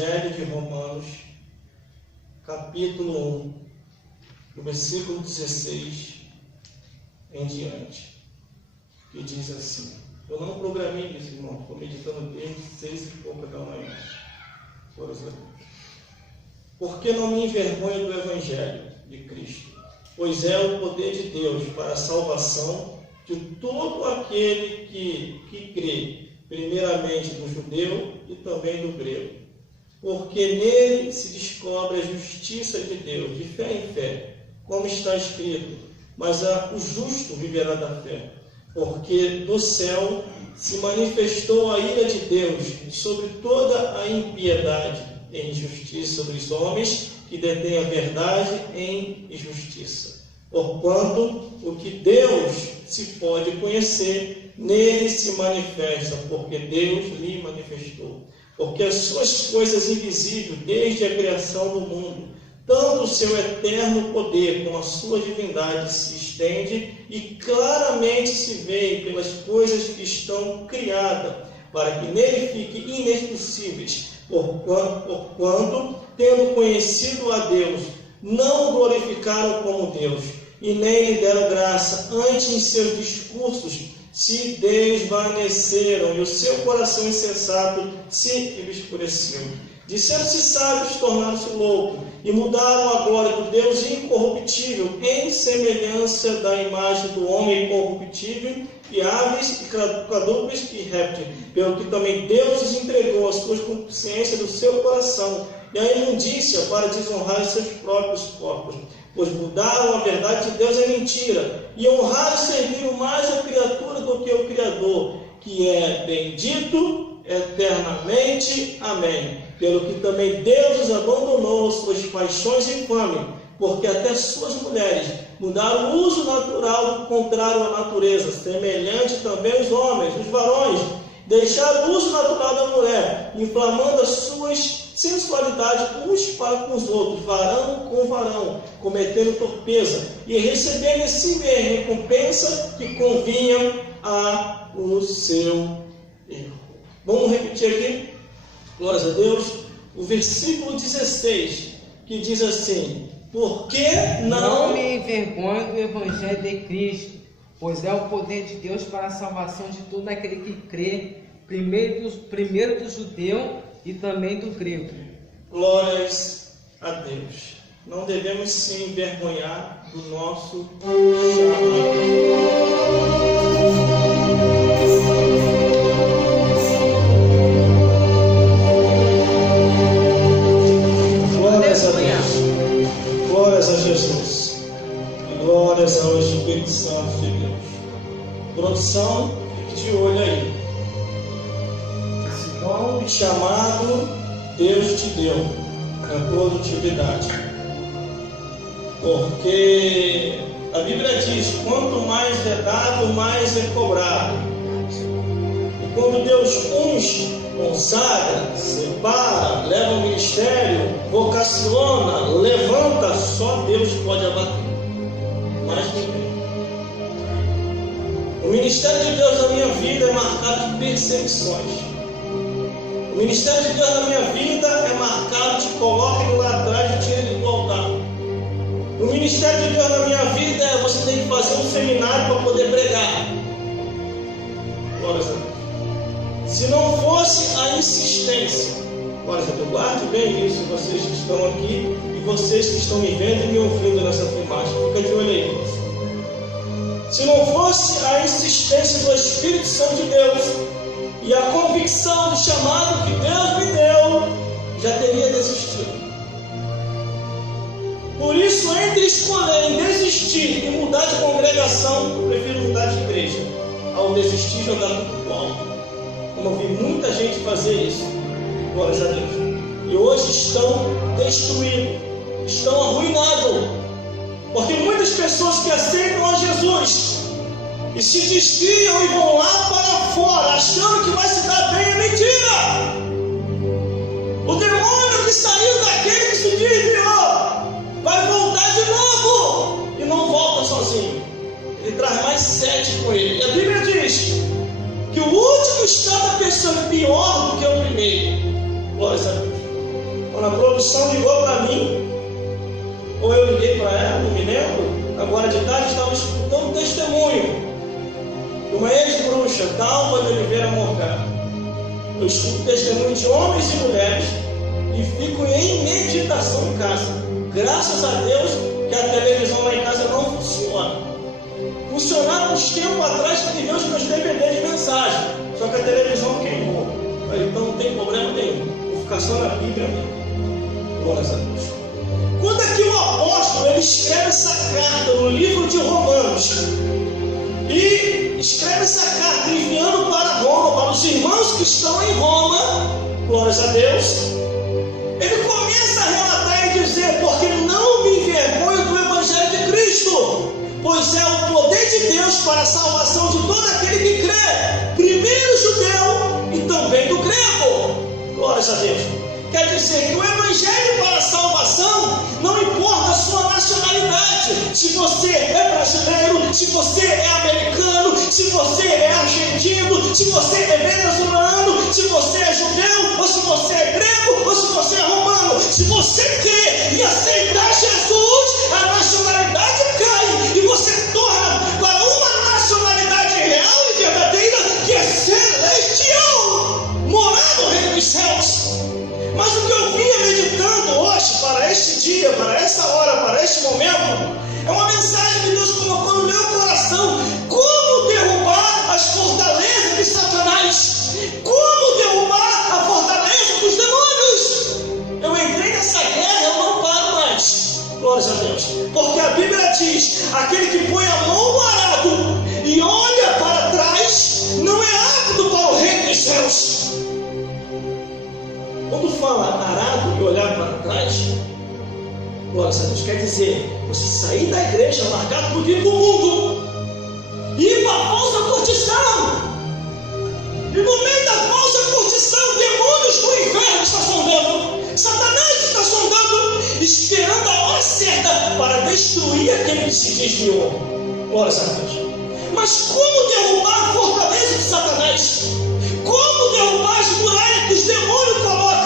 Evangelho de Romanos, capítulo 1, do versículo 16 em diante, que diz assim. Eu não programei isso, irmão. Estou meditando desde 6 e pouca da manhã. Porque não me envergonho do Evangelho de Cristo, pois é o poder de Deus para a salvação de todo aquele que crê, primeiramente do judeu e também do grego. Porque nele se descobre a justiça de Deus, de fé em fé, como está escrito, mas o justo viverá da fé. Porque do céu se manifestou a ira de Deus sobre toda a impiedade e injustiça dos homens que detêm a verdade em injustiça. Porquanto o que Deus se pode conhecer, nele se manifesta, porque Deus lhe manifestou. Porque as suas coisas invisíveis, desde a criação do mundo, tanto o seu eterno poder como a sua divindade se estende e claramente se vê pelas coisas que estão criadas, para que nele fiquem inexplicíveis, porquanto, tendo conhecido a Deus, não o glorificaram como Deus, e nem lhe deram graça, antes em seus discursos se desvaneceram, e o seu coração insensato se obscureceu. Disseram-se sábios, tornaram-se loucos, e mudaram a glória do Deus incorruptível em semelhança da imagem do homem incorruptível, e aves, e quadrúpedes e répteis, pelo que também Deus os entregou às suas consciências do seu coração, e a imundícia para desonrar os seus próprios corpos. Pois mudaram a verdade de Deus em mentira, e honraram e serviram mais a criatura do que o Criador, que é bendito eternamente. Amém. Pelo que também Deus os abandonou suas paixões infames, porque até suas mulheres mudaram o uso natural do contrário à natureza, semelhante também aos homens, os varões, deixaram o uso natural da mulher, inflamando as suas sensualidades uns para com os outros, varão com varão, cometendo torpeza, e recebendo em si mesmo recompensa que convinha ao seu erro. Vamos repetir aqui? Glórias a Deus. O versículo 16, que diz assim: porque não me envergonho do Evangelho de Cristo, pois é o poder de Deus para a salvação de todo aquele que crê, primeiro do judeu e também do grego. Glórias a Deus. Não devemos se envergonhar do nosso chamado. Glórias a Deus. Glórias a Jesus. E glórias ao Espírito Santo de Deus. Produção, fique de olho aí. Esse dom chamado Deus te deu na produtividade. Porque a Bíblia diz: quanto mais é dado, mais é cobrado. E quando Deus unge, consagra, separa, leva ao ministério, vocaciona, levanta, só Deus pode abater. Mais ninguém. O ministério de Deus na minha vida é marcado de perseguições. O ministério de Deus na minha vida é marcado de coloque-me lá atrás e tire-me do altar. O ministério de Deus na minha vida é você tem que fazer um seminário para poder pregar. Glórias a Deus. Se não fosse a insistência, glórias a Deus, guarde bem isso, vocês que estão aqui e vocês que estão me vendo e me ouvindo nessa filmagem, fica de olho aí. Se não fosse a insistência do Espírito Santo de Deus e a convicção do chamado que Deus me deu, já teria desistido. Por isso, entre escolher em desistir e mudar de congregação, eu prefiro mudar de igreja, ao desistir e jogar tudo pro alto. Como eu vi muita gente fazer isso, glórias a Deus. E hoje estão destruídos, estão arruinados, porque muitas pessoas que aceitam a Jesus e se descriam e vão lá para fora, achando que vai se dar bem, é mentira. O demônio que saiu daquele que se desviou vai voltar de novo, e não volta sozinho, ele traz mais 7 com ele. E a Bíblia diz que o último está na pessoa pior do que o primeiro. Glórias a Deus. Quando a produção ligou para mim, ou eu liguei para ela, não me lembro. Agora de tarde estava escutando um testemunho de uma ex-bruxa, Dalva de Oliveira Morgado. Eu escuto testemunho de homens e mulheres e fico em meditação em casa. Graças a Deus que a televisão lá em casa não funciona. Funcionava uns tempos atrás que veio os meus DVD de mensagem, só que a televisão queimou. Então não tem problema nenhum. Vou ficar só na Bíblia mesmo. Glórias a Deus. Quando aqui o apóstolo ele escreve essa carta no livro de Romanos e escreve essa carta enviando para Roma, para os irmãos que estão em Roma, glórias a Deus, ele começa a relatar e dizer: porque não me envergonho do Evangelho de Cristo, pois é o poder de Deus para a salvação de todo aquele que crê, primeiro o judeu e também do grego. Glórias a Deus. Quer dizer que o Evangelho para a salvação não importa a sua nacionalidade. Se você é brasileiro, se você é americano, se você é argentino, se você é venezuelano, se você é judeu, ou se você é grego, ou se você é romano. Se você crê e aceitar Jesus, a nacionalidade cai e você torna para uma nacionalidade real e verdadeira, que é celestial, morar no reino dos céus. Mas o que eu vinha meditando hoje, para este dia, para essa hora, para este momento, é uma mensagem que Deus colocou no meu coração. Como derrubar as fortalezas de Satanás? Como derrubar a fortaleza dos demônios? Eu entrei nessa guerra, eu não paro mais. Glórias a Deus. Porque a Bíblia diz: aquele que põe a mão no arado e olha para trás, não é apto para o reino dos céus. Quando fala arado e olhar para trás, glórias a Deus, quer dizer você sair da igreja, largar tudo e ir para o mundo, ir para a falsa curtição. E no meio da falsa curtição, demônios do inferno estão sondando, Satanás está sondando, esperando a hora certa para destruir aquele que se desviou. Glórias a Deus. Mas como derrubar a fortaleza de Satanás? Como derrubar as muralhas que os demônios colocam?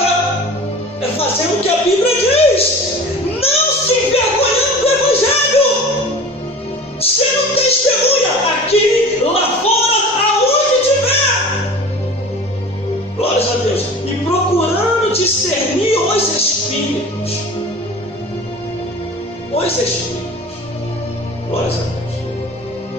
É fazer o que a Bíblia diz: não se envergonhando do Evangelho, sendo testemunha aqui, lá fora, aonde tiver. Glórias a Deus. E procurando discernir os espíritos. Os espíritos. Glórias a Deus.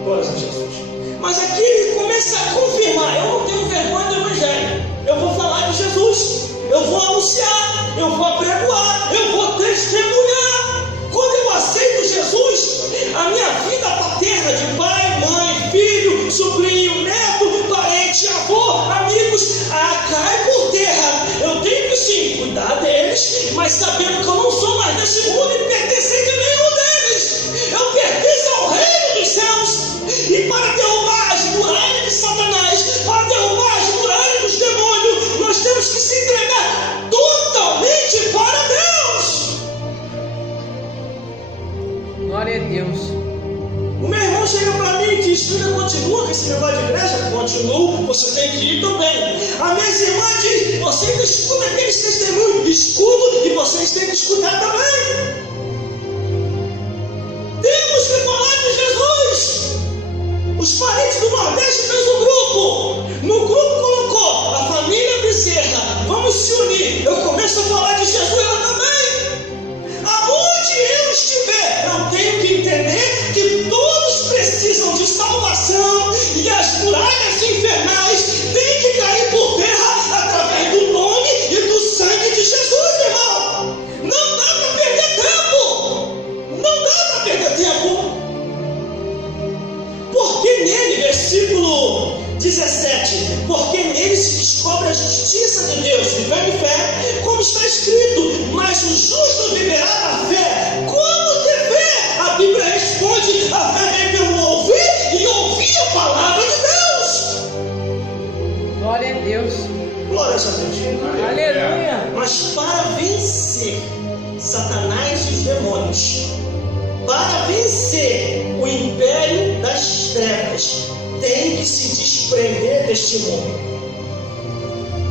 Glórias a Jesus. Mas aqui ele começa a confirmar: eu não tenho vergonha do Evangelho, eu vou falar de Jesus, eu vou anunciar, eu vou apregoar, eu vou testemunhar. Quando eu aceito Jesus, a minha vida paterna de pai, mãe, filho, sobrinho, neto, parente, avô, amigos, cai por terra. Eu tenho que sim cuidar deles, mas sabendo que eu não sou mais desse mundo e pertencer de nenhum deles. Eu pertenço ao reino dos céus. E para derrubar as muralhas de Satanás, para derrubar as muralhas dos demônios, nós temos que se entregar totalmente para Deus. Glória a Deus. O meu irmão chega para mim e diz: filha, continua com esse negócio de igreja? Continuo, você tem que ir também. A minha irmã diz: vocês escutam aqueles testemunhos? Escuto, e vocês têm que escutar também. Temos que falar de Jesus. Os parentes do Nordeste fez um grupo. No grupo colocou a família Bezerra. Vamos se unir. Eu começo a falar de Jesus, ela também. Aonde eu estiver, eu tenho que entender que todos precisam de salvação e as muralhas infernais têm que cair por terra através do nome e do sangue de Jesus, irmão. Não dá para perder tempo. Não dá para perder tempo. Porque nele, versículo 17, porque nele se descobre a justiça de Deus, vivendo em fé, como está escrito: mas o justo viverá da fé. Como ter fé? A Bíblia responde: a fé vem pelo ouvir e ouvir a palavra de Deus. Glória a Deus. Glória a Deus. Aleluia. Mas para vencer Satanás e os demônios, para vencer o império das trevas, tem que se desprender deste mundo.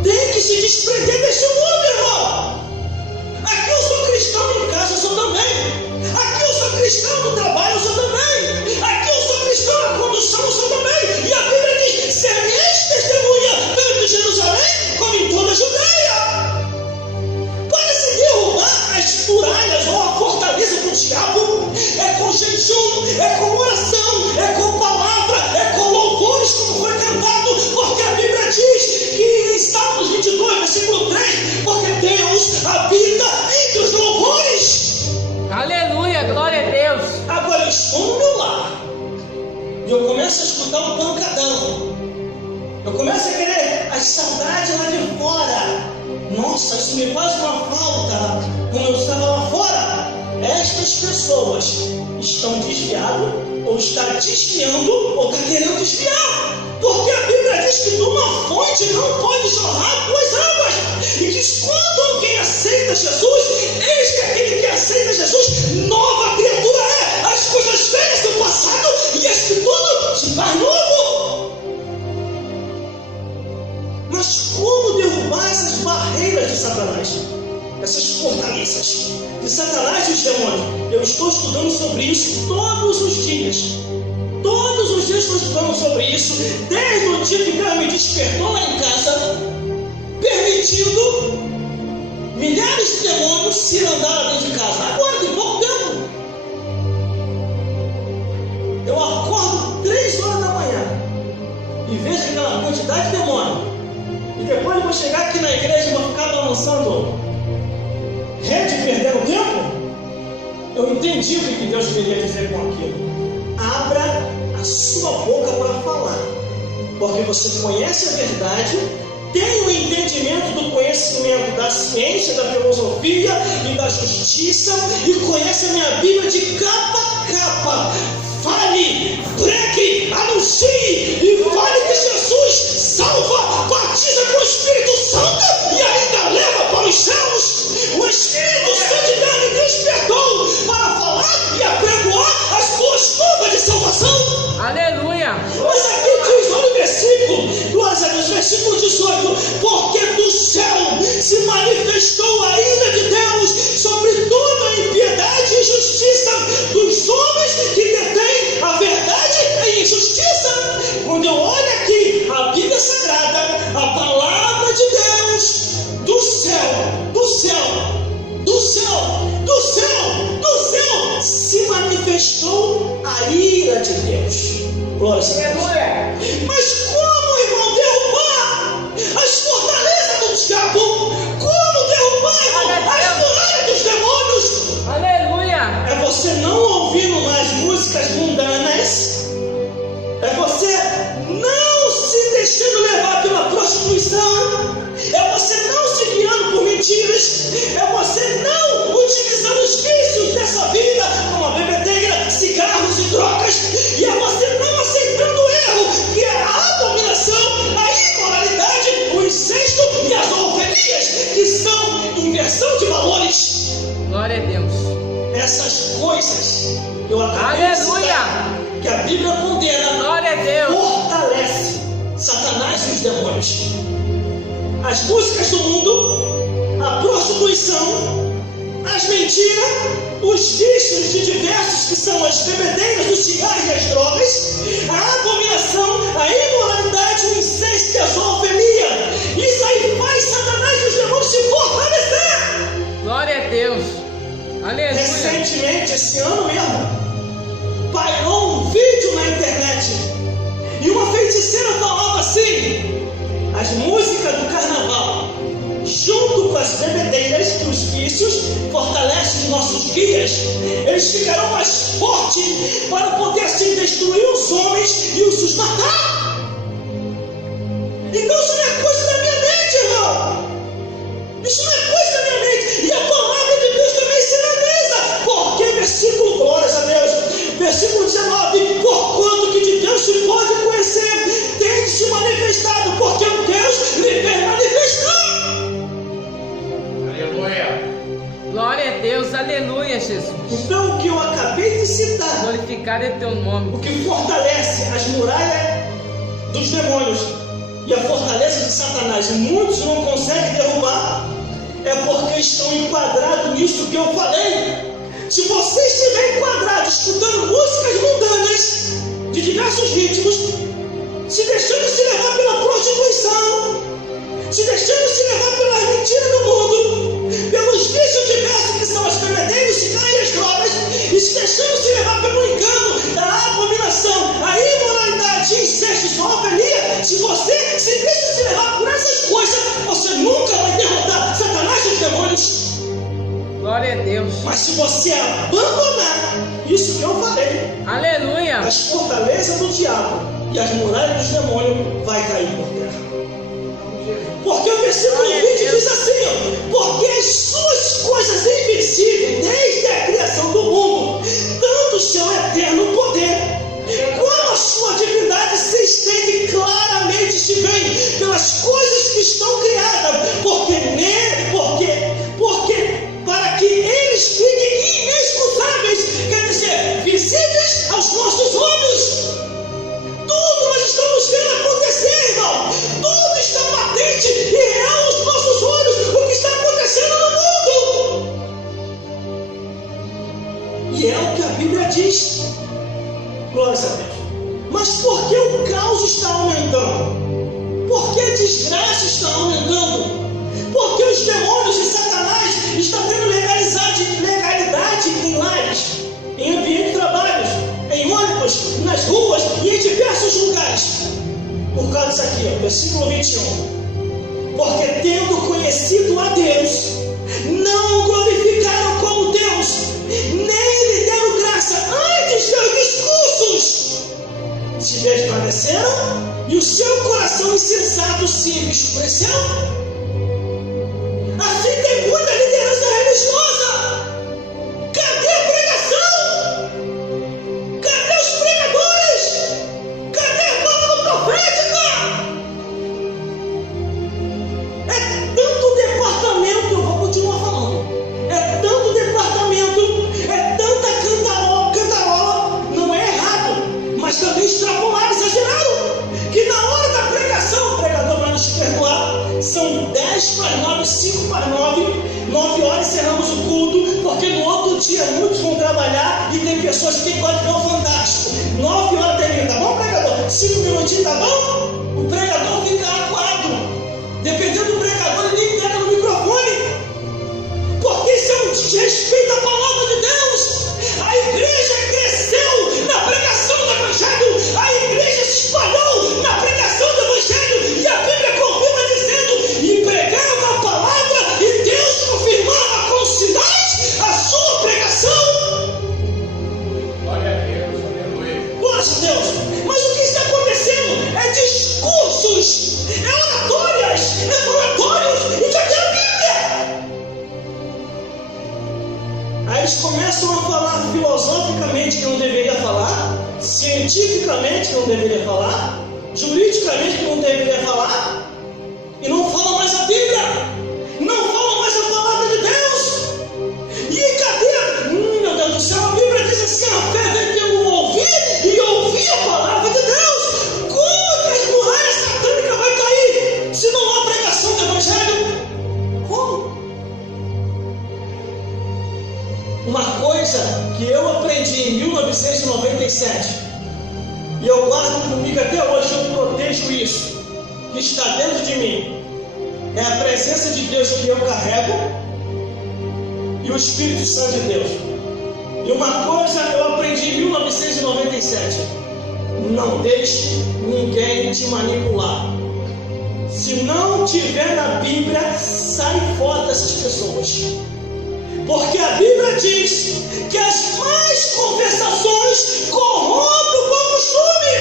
Tem que se desprender deste mundo, irmão. é com oração, é com palavra, é com louvores, como foi cantado, porque a Bíblia diz que em Salmos 22, versículo 3, porque Deus habita entre os louvores. Aleluia, glória a Deus. Agora eu estou no meu lar e eu começo a escutar um pancadão. Eu começo a querer as saudades lá de fora. Nossa, isso me faz uma falta quando eu estava lá fora. Estas pessoas estão desviadas, ou está desviando, ou está querendo desviar. Porque a Bíblia diz que numa fonte não pode jorrar duas águas. E diz: quando alguém aceita Jesus, eis que aquele que aceita Jesus, nova criatura é. As coisas velhas do passado e eis que tudo se faz novo. Mas como derrubar essas barreiras de Satanás? Essas fortalezas de Satanás e os demônios? Eu estou estudando sobre isso todos os dias. Todos os dias estou estudando sobre isso, desde o dia que Deus me despertou lá em casa, permitindo milhares de demônios se andar dentro de casa. Agora, de pouco tempo, eu acordo 3 horas da manhã e vejo aquela quantidade de demônio. E depois eu vou chegar aqui na igreja e vou ficar balançando rede, perdendo tempo. Eu entendi o que Deus queria dizer com aquilo. Abra a sua boca para falar, porque você conhece a verdade, tem o entendimento do conhecimento da ciência, da filosofia e da justiça, e conhece a minha Bíblia de capa a capa. Fale, pregue, anuncie e fale que Jesus salva, batiza com o Espírito Santo e ainda leva para os céus. O Espírito Santo de Deus me despertou para falar e apregoar as boas novas de salvação. Aleluia. Mas aqui diz, olha o versículo, glória a Deus, versículo 18: porque do céu se manifestou a ira de Deus sobre toda a impiedade e injustiça dos homens que detêm a verdade e injustiça. Quando eu olho aqui a Bíblia Sagrada, a palavra de Deus, do céu, do céu, do céu, do céu, do céu, se manifestou a ira de Deus. Glória a Deus. Mas como, irmão, derrubar as fortalezas do diabo? Como derrubar, irmão, as muralhas dos demônios? Aleluia. É você não ouvindo mais músicas mundanas, é você não se deixando levar pela prostituição, é você não se guiando por mentiras, é você não utilizando os vícios dessa vida, como a bebedeira, cigarros e drogas, e é você não aceitando o erro, que é a abominação, a imoralidade, o incesto e as zoofonias, que são inversão de valores. Glória a Deus. Essas coisas que eu acabei de citar, que a Bíblia condena, glória a Deus, fortalece Satanás e os demônios. As músicas do mundo, a prostituição, as mentiras, os vícios de diversos, que são as bebedeiras, os cigarros e as drogas, a abominação, a imoralidade, o incesto e a zoofilia. Isso aí faz Satanás e os demônios se fortalecer. glória a Deus. Aleluia. Recentemente, esse ano mesmo, pairou um vídeo na internet e uma feiticeira falava assim: as músicas do carnaval, junto com as bebedeiras e os vícios, fortalecem os nossos guias. Eles ficarão mais fortes para poder assim destruir os homens e os matar. Então isso não é coisa da minha mente, irmão. Isso não é coisa da minha mente. E a palavra de Deus também sinaliza. Porque, versículo, glórias a Deus, versículo 19: porquanto que de Deus se pode conhecer, tem se manifestado, porque o Deus lhe fez manifestar. Aleluia. Glória a Deus, aleluia, Jesus. Então, o que eu acabei de citar, Glorificado é teu nome. o que fortalece as muralhas dos demônios e a fortaleza de Satanás, muitos não conseguem derrubar, é porque estão enquadrados nisso que eu falei. Se você estiver enquadrado escutando músicas mundanas de diversos ritmos, se deixando se levar pela prostituição, se deixando se levar pelas mentiras do mundo, pelos vícios diversos que são as bebedeiras, os cigarros e as drogas, e se deixando se levar pelo engano Glória a Deus. Mas se você abandonar isso que eu falei, Aleluia. as fortalezas do diabo e as muralhas dos demônios vai cair por terra. Porque o versículo 20 diz assim, ó, porque as suas coisas invencíveis, desde a criação do mundo, tanto o seu eterno poder, como a sua divindade se estende claramente se vê pelas coisas que estão criadas, porque para que eles fiquem inexcusáveis, quer dizer, visíveis aos nossos olhos. Tudo nós estamos vendo acontecer, irmão. Tudo está patente e real aos nossos olhos, o que está acontecendo no mundo. E é o que a Bíblia diz. Glória a Deus. Mas por que o caos está aumentando? Por que a desgraça está aumentando? Por que os demônios e Satanás estão tendo legalidade em lares, em ambiente de trabalhos, em ônibus, nas ruas e em diversos lugares? Por causa disso aqui, ó, versículo 21. Porque tendo conhecido a Deus, não o glorificaram como Deus, nem lhe deram graça, antes seus discursos se desvaneceram e o seu coração insensato se escureceu. Assim tem muita liderança religiosa. Cadê a pregação? Cadê os pregadores? Cadê a palavra profética? É tanto departamento, eu vou continuar falando. É tanto departamento, é tanta cantarola, não é errado, mas também extrapolado, exagerado, que na hora da pregação, o pregador vai nos perdoar, são 10:09, 5:09, 9 horas encerramos o culto, porque no outro dia muitos vão trabalhar e tem pessoas que podem ver o fantástico. 9 horas termina, tá bom, pregador? 5 minutinhos, tá bom? O pregador fica acuado. Dependendo do pregador, ele nem pega no microfone. Porque isso é um desrespeito à palavra de Deus. A igreja cresceu na pregação do Evangelho. A igreja se espalhou na pregação do Evangelho. E a Bíblia confirma dizendo: e pregava a palavra, e Deus confirmava com sinais a sua pregação. Glória a Deus, aleluia. Glória a Deus. Mas o que está acontecendo é discursos, é oratórias, é falatórios. E cadê a Bíblia? Aí eles começam a falar filosoficamente que não deveria falar, cientificamente que não deveria falar, juridicamente que não deveria falar, e não falam mais a Bíblia, não falam mais a palavra de Deus. E cadê? Meu Deus do céu, a Bíblia diz assim: a fé vem pelo ouvir e ouvir a palavra de Deus. Como que as muralhas satânicas vai cair se não há pregação do Evangelho? Como? Uma coisa que eu aprendi em 1997, e eu guardo comigo até hoje, eu protejo isso, que está dentro de mim, é a presença de Deus que eu carrego e o Espírito Santo de Deus. E uma coisa eu aprendi em 1997: não deixe ninguém te manipular. Se não tiver na Bíblia, sai fora dessas pessoas. Porque a Bíblia diz que as más conversações corrompem o bom costume.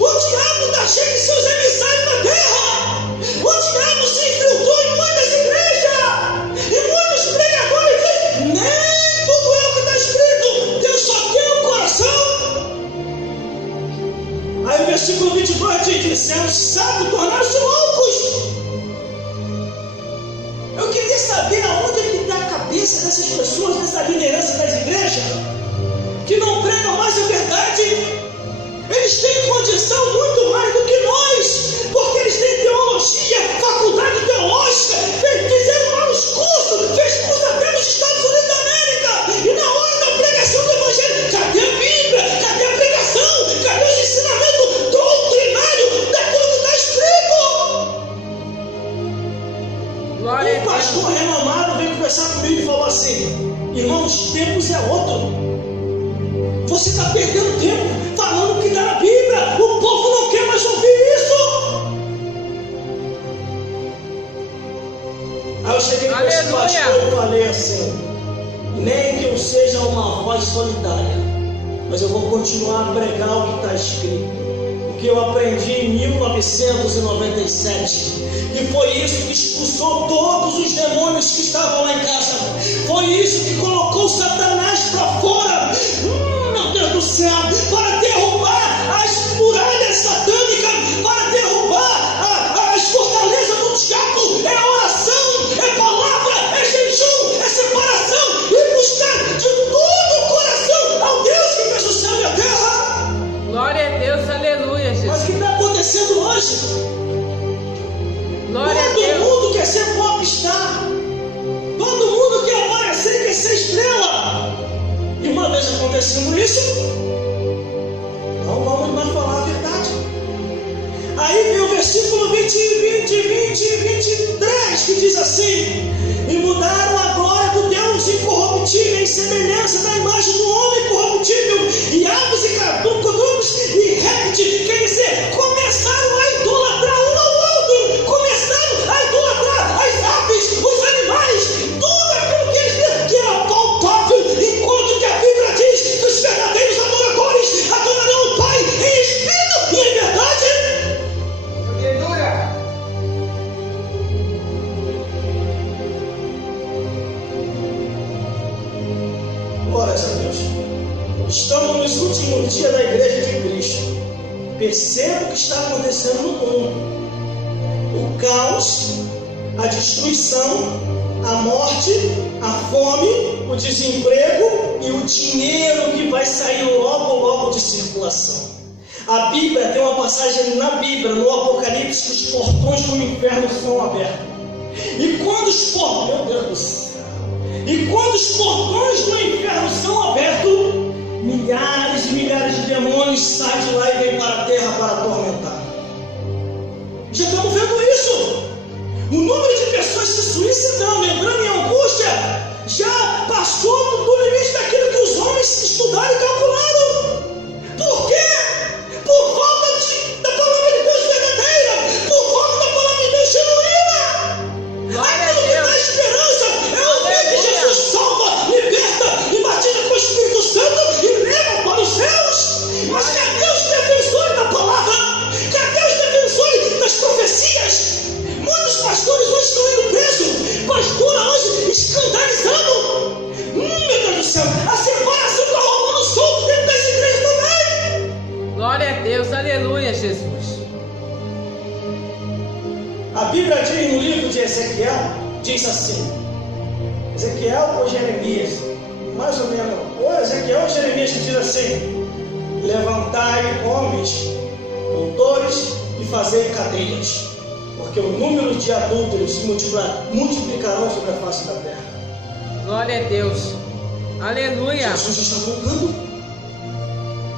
O diabo está cheio de seus emissários na terra. O diabo se infiltrou em muitas igrejas. E muitos pregadores dizem: nem tudo é o que está escrito. Deus só quer o coração. Aí o versículo 22 diz: dizendo, sabe, tornar-se loucos. Eu queria saber aonde é que está a cabeça dessas pessoas, dessa liderança das igrejas, que não pregam mais a verdade. Eles têm condição muito mais do que nós, porque eles têm teologia, faculdade teológica, fizeram vários cursos, fez curso até nos Estados Unidos da América. E na hora da pregação do Evangelho, cadê a Bíblia? Cadê a pregação? Cadê os ensinamentos doutrinários daquilo que está escrito? Glória Um pastor renomado veio conversar comigo e falou assim: irmão, os tempos é outro. Você está perdendo tempo falando o que está na Bíblia. O povo não quer mais ouvir isso. Aí eu cheguei com esse pastor e falei assim: nem que eu seja uma voz solitária, mas eu vou continuar a pregar o que está escrito. O que eu aprendi em 1997. E foi isso que expulsou todos os demônios que estavam lá em casa. Foi isso que colocou Satanás para fora. Meu Deus do céu, para derrubar as muralhas satânicas, para derrubar as fortalezas do diabo. É oração, é palavra, é jejum, é separação e buscar de todo o coração ao Deus que fez o céu e a terra. Glória a Deus, aleluia, Jesus. Mas o que está acontecendo hoje? Glória a Todo Deus. mundo quer ser popstar. Todo mundo quer aparecer, quer ser estrela. E uma vez acontecendo isso, não vamos mais falar a verdade. Aí vem o versículo 20 e 23, que diz assim: e mudaram a glória do Deus incorruptível em semelhança da imagem do homem corruptível, e aves e quadrúpedes e répteis, quer dizer, começaram a idolatrar um ao outro, começaram a idolatrar as aves, os animais, tudo aquilo que eles que era palpável, enquanto que a Bíblia diz que os verdadeiros adoradores adorarão o Pai em espírito e em verdade. Aleluia. Glórias a Deus. Estamos nos últimos dias da Igreja de Cristo. Perceba o que está acontecendo no mundo: o caos, a destruição, a morte, a fome, o desemprego e o dinheiro que vai sair logo de circulação. A Bíblia tem uma passagem na Bíblia, no Apocalipse, que os portões do inferno são abertos. E quando os portões, meu Deus do céu, e quando os portões do inferno são abertos, milhares e milhares de demônios saem de lá e vêm para a terra para atormentar. Já estamos vendo isso. O número de pessoas se suicidando, entrando em angústia, já passou do limite daquilo que os homens estudaram e calcularam. Por quê? Por falta da palavra de Deus verdadeira, por falta da palavra de Deus genuína. Aquilo que dá esperança é ouvir que Jesus salva, liberta e batiza com o Espírito Santo e leva para os céus. Mas cadê os defensores da palavra? Cadê os defensores das profecias? Muitos pastores hoje estão indo presos, pastora hoje escandalizando. Meu Deus do céu, a separação está rolando solto dentro das igrejas também. Glória a Deus, aleluia, Jesus. A Bíblia diz no livro de Ezequiel, diz assim: Ezequiel ou Jeremias, mais ou menos, ou Ezequiel ou Jeremias, que diz assim: levantai homens, doutores, e fazei cadeias, porque o número de adúlteros se multiplicarão sobre a face da terra. Glória a Deus, aleluia. Jesus está voltando.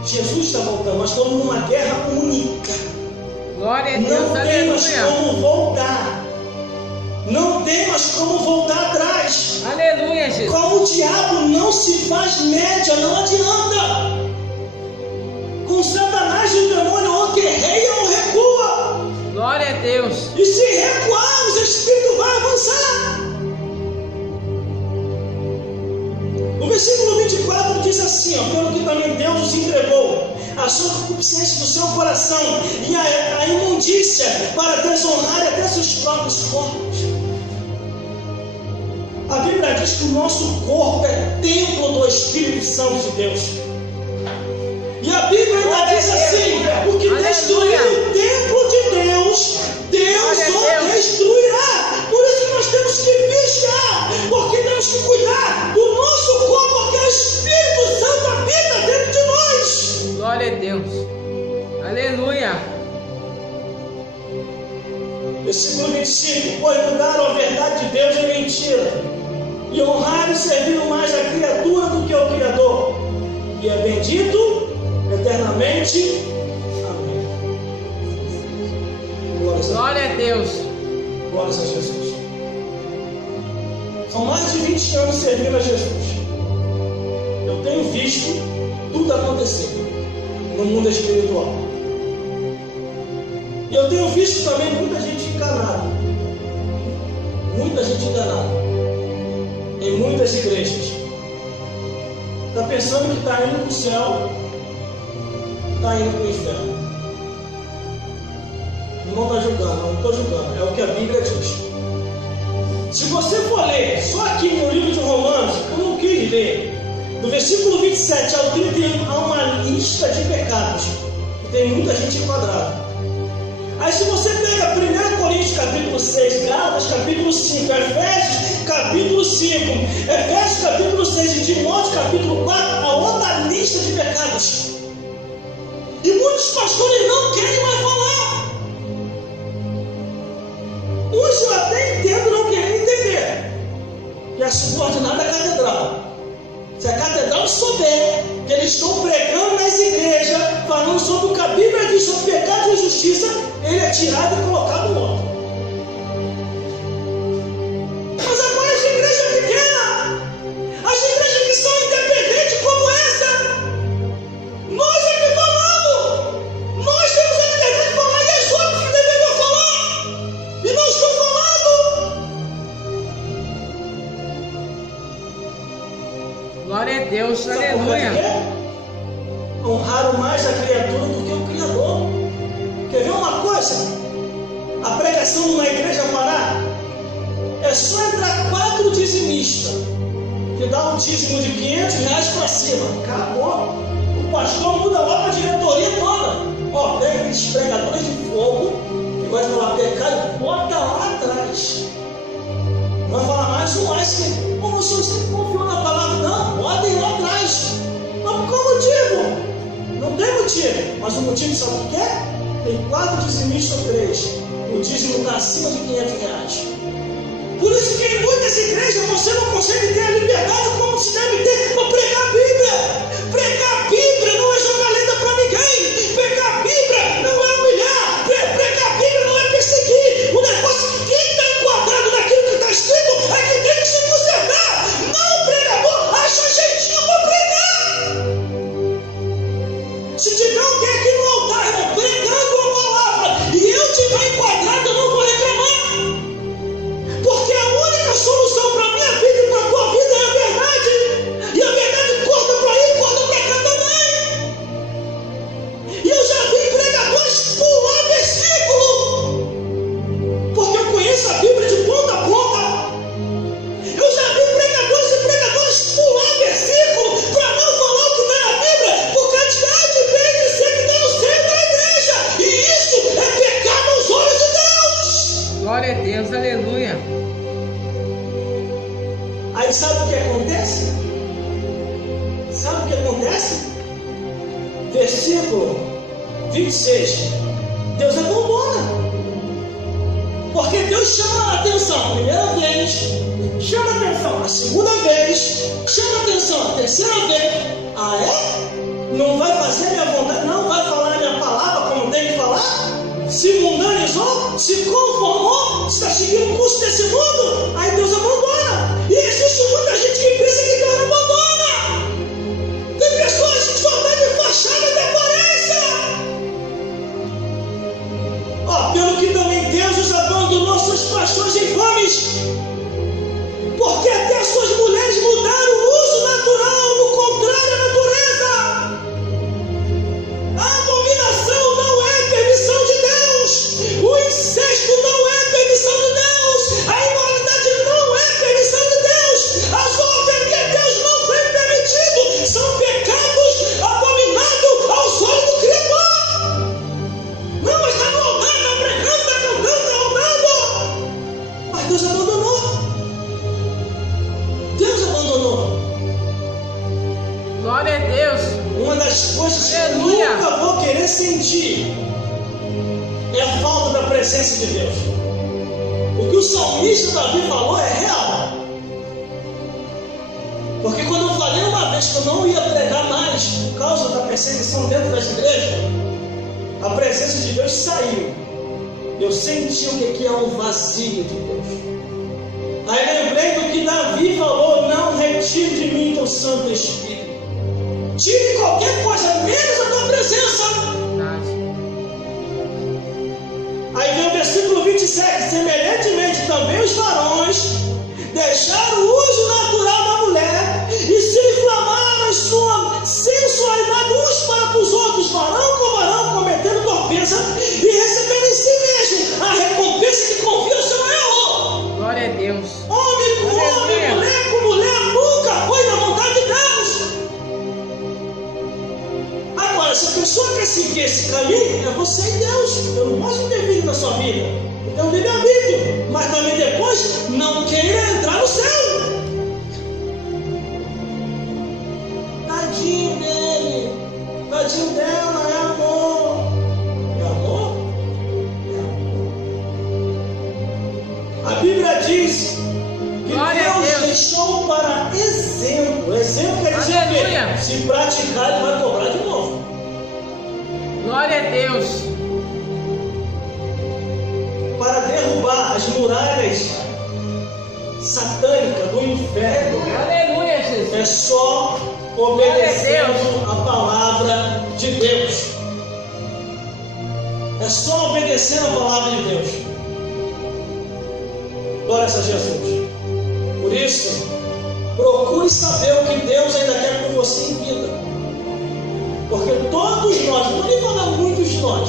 Jesus está voltando. Nós estamos numa guerra única. Glória a Deus, Não tem mais aleluia. como voltar. Não tem mais como voltar atrás. Aleluia, Jesus. Com o diabo não se faz média, não adianta. Com Satanás e o demônio ou guerreia ou recua. Glória a Deus. E se recuar, o Espírito vai avançar. O versículo 24 diz assim: pelo que também Deus os entregou a sua concupiscência do seu coração e a imundícia para desonrar até seus próprios corpos. A Bíblia diz que o nosso corpo é templo do Espírito Santo de Deus. E a Bíblia ainda diz assim: o que destruir o templo de Deus, Deus o destruirá. Por isso que nós temos que vigiar, porque temos que cuidar do nosso corpo, porque o Espírito Santo habita dentro de nós. Glória a Deus. Aleluia. Versículo 25: pois mudaram a verdade de Deus em mentira, e honraram e serviram mais a criatura do que ao Criador, que é bendito eternamente. Amém. Glória a Deus. Glórias a Jesus. São mais de 20 anos servindo a Jesus. Eu tenho visto tudo acontecer no mundo espiritual. E eu tenho visto também muita gente enganada. muita gente enganada em muitas igrejas. Está pensando que está indo para o céu, está indo para o inferno. Não está julgando, não estou julgando, é o que a Bíblia diz. Se você for ler só aqui no livro de Romanos, eu não quis ler, do versículo 27 ao 31, há uma lista de pecados que tem muita gente enquadrada. Aí se você pega 1 Coríntios capítulo 6, Gálatas capítulo 5, Efésios capítulo 5, Efésios capítulo 6 e Timóteo capítulo 4, há outra lista de pecados. E muitos pastores não querem mais falar. Uns eu até entendo não querer entender, que é subordinado à catedral. Se a catedral souber que eles estão pregando nas igrejas, falando sobre o que a Bíblia diz sobre pecado e justiça, ele é tirado e colocado morto. Mas agora as igrejas pequenas, as igrejas que são independentes como essa, nós é que falamos, nós temos a liberdade de falar e as outras que deveriam falar, e não estão falando. Glória a Deus, Sabe aleluia. por quê? Honraram mais a criatura do que o Criador. Quer ver uma coisa? A pregação numa igreja parar, é só entrar 4 dizimistas, que dá um dízimo de R$500 para cima. Acabou. O pastor muda logo a diretoria toda. Ó, pega aqueles pregadores de fogo, que vai falar pecado, bota lá atrás. Vai falar mais ou mais que, como o senhor sempre confiou na palavra, não, botem lá atrás. Mas qual motivo? Não tem motivo. Mas o motivo sabe o que é? Tem 4 dizimistas ou 3. O dízimo está acima de R$500. Por isso que em muitas igrejas você não consegue ter a liberdade como se deve ter para pregar a Bíblia. Pregar a Bíblia não é jogar letra para ninguém. Pregar a Bíblia não é humilhar. Pregar a Bíblia não é perseguir. O negócio é que quem está enquadrado naquilo que está escrito é que tem que se consertar. Não o pregador acha jeitinho para pregar. Se tiver alguém aqui no altar, irmão, pregando a palavra, e eu tiver enquadrado, eu não vou reclamar. Porque a única solução para a minha vida e para a tua vida é a verdade. E a verdade corta para aí e corta para cá também. E eu já vi pregadores pular versículo, porque eu conheço a Bíblia de ponta a ponta. Eu já vi pregadores e pregadores pular versículo para não falar o que está na Bíblia, porque a diante vem dizer que está no centro da igreja. E isso é pecado aos olhos de Deus. Glória a Deus, aleluia. Aí sabe o que acontece? Sabe o que acontece? Versículo 26. Deus abandona. Porque Deus chama a atenção a primeira vez, chama a atenção a segunda vez, chama a atenção a terceira vez. Ah, é? Não vai fazer minha vontade? Não vai falar a minha palavra como tem que falar? Se mundanizou? Se conformou? Está seguindo o curso desse mundo? Aí Deus abandona. E existe muita gente que pensa que Deus abandona. Tem pessoas que só estão de fachada de aparência. Ó, pelo que também Deus os abandonou, seus pastores infames. Porque até suas mulheres mudaram o uso natural, no contrário à natureza. A abominação não é permissão de Deus. O incesto não é permissão de Deus. A imoralidade não é permissão de Deus. A zoofilia Deus não tem permitido. São pecados abominados aos olhos do Criador. Não, mas está no altar, está pregando, está cantando, está orando. Mas Deus abandonou. Deus abandonou. Glória a Deus. Uma das coisas que eu Aleluia. nunca vou querer sentir é a falta da presença de Deus. O que o salmista Davi falou é real. Porque quando eu falei uma vez que eu não ia pregar mais por causa da perseguição dentro das igrejas, a presença de Deus saiu. Eu senti o que é um vazio de Deus. Aí lembrei do que Davi falou: não retire de mim teu Santo Espírito. Tire qualquer coisa, menos a tua presença. Aí vem o versículo 27. 27, semelhantemente também os varões deixaram o uso natural da mulher e se inflamaram em sua sensualidade uns para com os outros, varão com varão, cometendo torpeza e recebendo em si mesmo a recompensa que confia o seu erro. Glória a Deus. Homem com homem, mulher com mulher, nunca foi na vontade de Deus. Agora, se a pessoa quer seguir esse caminho, é você e Deus. Eu não posso intervir na sua vida. É um livre-arbítrio. Mas também depois, não queira entrar no céu. Tadinho dele. Tadinho dela. É amor. É amor? É amor. A Bíblia diz que Deus deixou para exemplo. Exemplo quer dizer o quê? Se praticar, ele vai cobrar de novo. Glória a Deus. Para derrubar as muralhas satânicas do inferno. Aleluia, Jesus. É só obedecendo a palavra de Deus. É só obedecendo a palavra de Deus. Glória a Jesus. Por isso, procure saber o que Deus ainda quer com você em vida. Porque todos nós, não nem falando muitos de nós,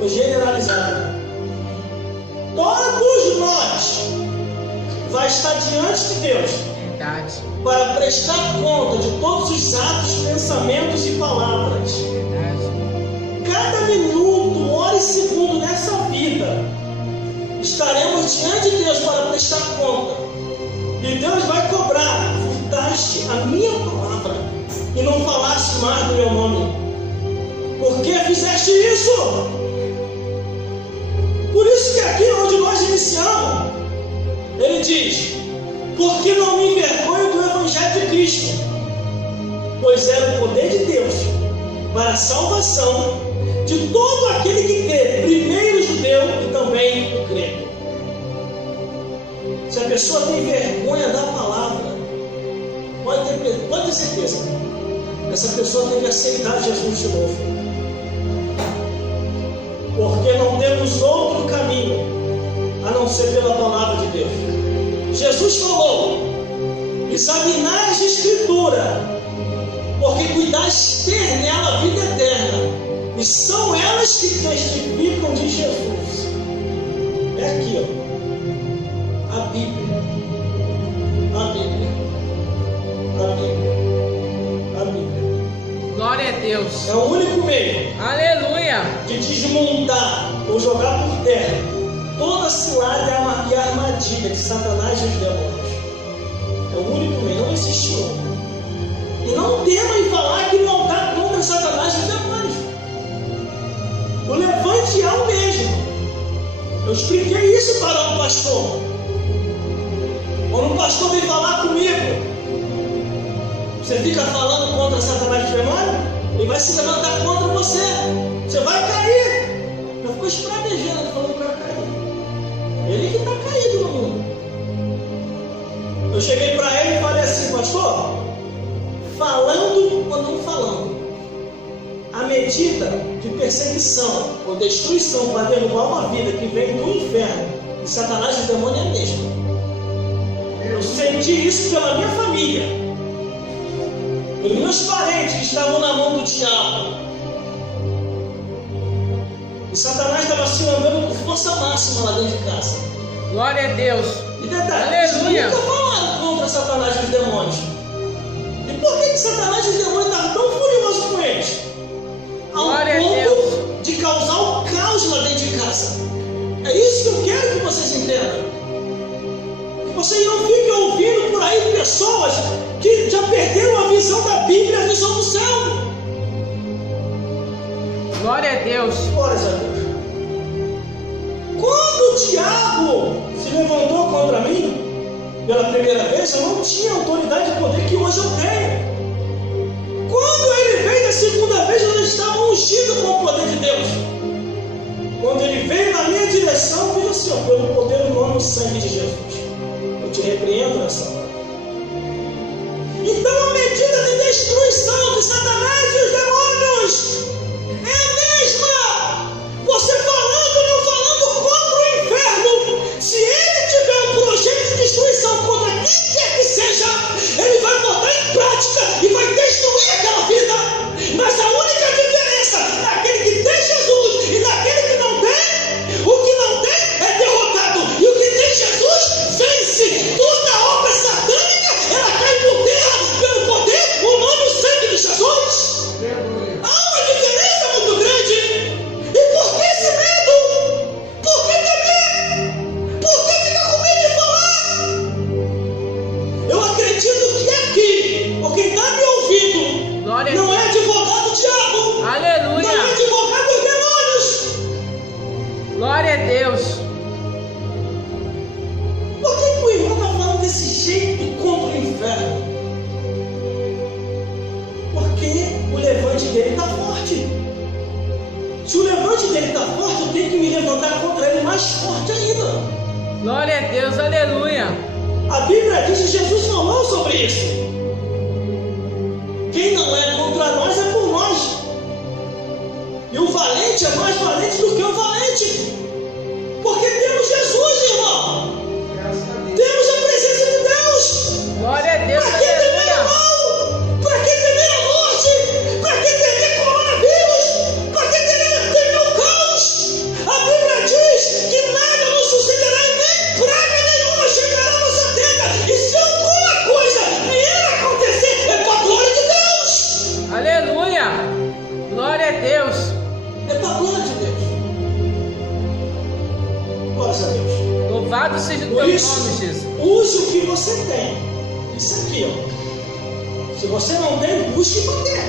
vou generalizar. Todos nós vai estar diante de Deus. Verdade. Para prestar conta de todos os atos, pensamentos e palavras. Verdade. Cada minuto, hora e segundo nessa vida, estaremos diante de Deus para prestar conta. E Deus vai cobrar. Furtaste a minha palavra e não falaste mais do meu nome. Por que fizeste isso? Por isso que aqui onde nós iniciamos, ele diz: porque não me envergonho do Evangelho de Cristo, pois é o poder de Deus para a salvação de todo aquele que crê, primeiro o judeu e também o grego. Se a pessoa tem vergonha da palavra, pode ter certeza, essa pessoa tem que aceitar Jesus de novo. Porque não temos outro caminho a não ser pela palavra de Deus. Jesus falou: examinai as Escrituras, porque cuidais ter nela a vida eterna, e são elas que testificam de Jesus. É aqui, ó, a Bíblia, a Bíblia, a Bíblia, a Bíblia. Glória a Deus. É o único meio. Aleluia. De desmontar ou jogar por terra toda cilada e armadilha de Satanás e os demônios. É o único meio, não existe outro. E não tema em falar que não está contra Satanás e os demônios. O levante é o mesmo. Eu expliquei isso para um pastor. Quando um pastor vem falar comigo, você fica falando contra Satanás e os demônios, ele vai se levantar contra você. Você vai cair. Eu fico espravejando, falando para cair. Ele que está caído no mundo. Eu cheguei para ele e falei assim: pastor, falando ou não falando, a medida de perseguição ou destruição para derrubar uma vida que vem do inferno de Satanás e os demônios é a mesma. Eu senti isso pela minha família, pelos meus parentes que estavam na mão do diabo. E Satanás estava assim andando com força máxima lá dentro de casa. Glória a Deus. E detalhe, Aleluia. eles nunca falaram contra Satanás e os demônios. E por que Satanás e os demônios estavam tão furiosos com eles? Ao Glória a ponto de causar um caos lá dentro de casa. É isso que eu quero que vocês entendam. Que vocês não fiquem ouvindo por aí pessoas que já perderam a visão da Bíblia e a visão do céu. Glória a Deus. Glória a Deus. Quando o diabo se levantou contra mim pela primeira vez, eu não tinha autoridade e poder que hoje eu tenho. Quando ele veio da segunda vez, eu já estava ungido com o poder de Deus. Quando ele veio na minha direção, eu fiz assim: ó, pelo poder do nome e sangue de Jesus, eu te repreendo nessa hora. Então a medida de destruição de Satanás e os demônios é a mesma. Você falando ou não falando contra o inferno, Glória a Não Deus. é advogado do diabo. Aleluia. Não é advogado dos demônios. Glória a Deus. Por que o irmão está falando desse jeito contra o inferno? Porque o levante dele está forte. Se o levante dele está forte, eu tenho que me levantar contra ele mais forte ainda. Glória a Deus. Aleluia. A Bíblia diz que Jesus falou sobre isso. Quem não é contra nós é por nós. E o valente é mais valente do que o valente. Porque temos Jesus, irmão. Temos a presença de Deus. Glória a Deus. Para que temer o Aleluia. mal? Para que temer a morte? Para que temer coronavírus? Para que temer o caos? A Bíblia diz que nada nos sucederá e nem praga nenhuma chegará à nossa tenda. E se alguma coisa vier a acontecer, é para a glória de Deus. Aleluia. Glória a Deus. É para a glória de Deus. Glória a Deus. Louvado seja o Por teu isso, nome, Jesus. use o que você tem. Isso aqui, ó. Se você não tem, busque para ter.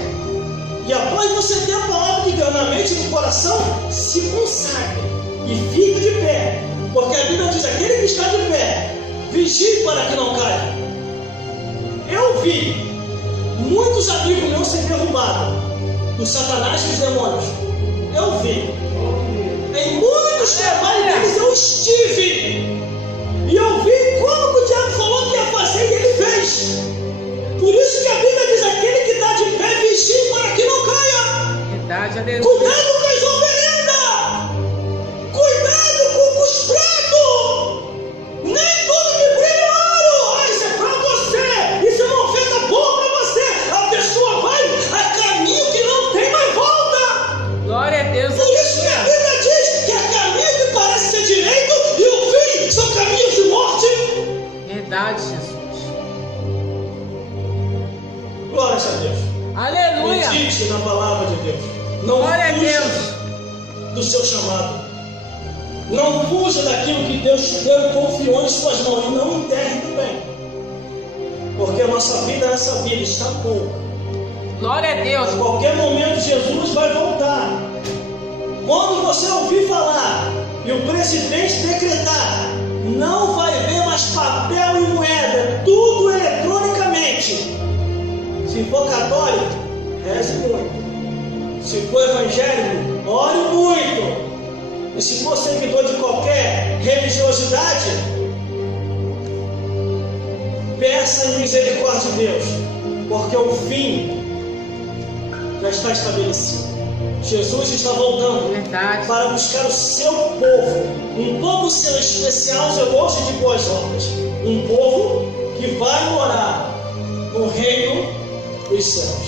E após você ter a palavra de Deus na mente e no coração, se consagre e fique de pé. Porque a Bíblia diz: aquele que está de pé, vigie para que não caia. Eu vi muitos amigos meus ser derrubados dos satanás e dos demônios. Eu vi. Em muitos trabalhos deles eu estive. E eu vi como que o diabo falou que ia fazer e ele fez. Por isso que a Bíblia diz: aquele que está de pé, vigie para que não caia. Verdade, aleluia. Cuidado com as oferendas. Cuidado com os pratos. Nem tudo que brilha é ouro. Ah, isso é para você. Isso é uma oferta boa para você. A pessoa vai a caminho que não tem mais volta. Glória a Deus. Por isso que a Bíblia diz que há caminho que parece ser direito e o fim são caminhos de morte. Verdade, Jesus. Glória a Deus. Aleluia. Medite na palavra de Deus. Não Glória a fuja Deus. do seu chamado. Não fuja daquilo que Deus te deu e confiou em suas mãos. E não enterre também. Porque a nossa vida, essa vida, está pouca. Glória a Deus. A qualquer momento Jesus vai voltar. Quando você ouvir falar e o presidente decretar, não vai ver mais papel e moeda, tudo eletronicamente. Se for católico, reze muito. Se for evangélico, ore muito. E se for seguidor de qualquer religiosidade, peça em misericórdia de Deus, porque o fim já está estabelecido. Jesus está voltando Verdade. para buscar o seu povo, um povo seu especial, zeloso de boas obras, um povo que vai morar no reino dos céus.